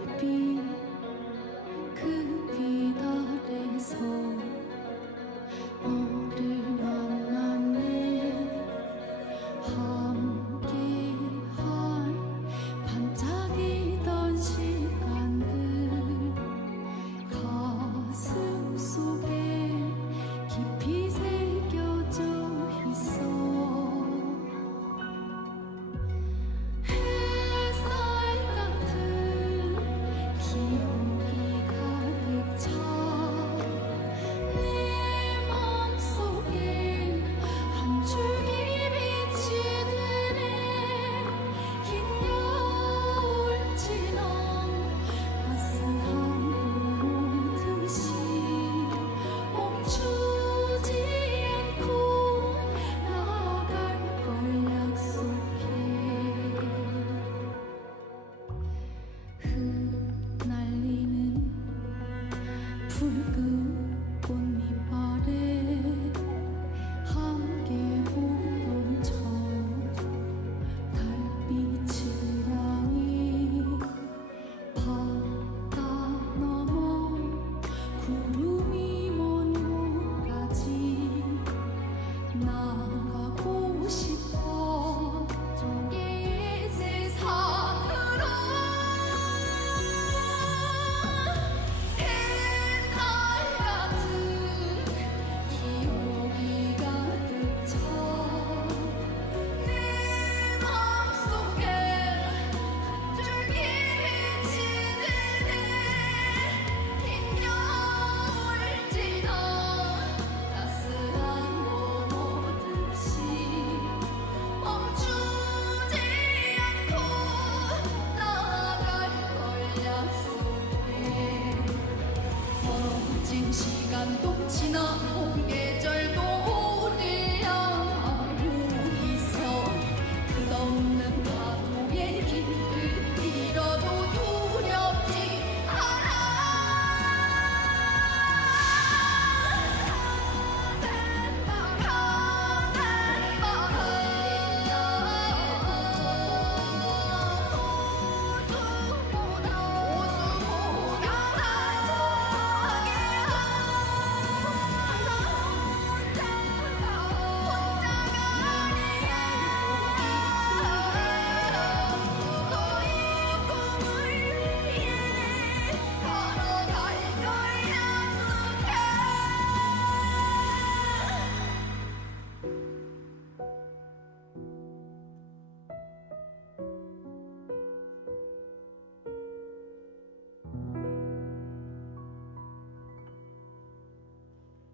would be 那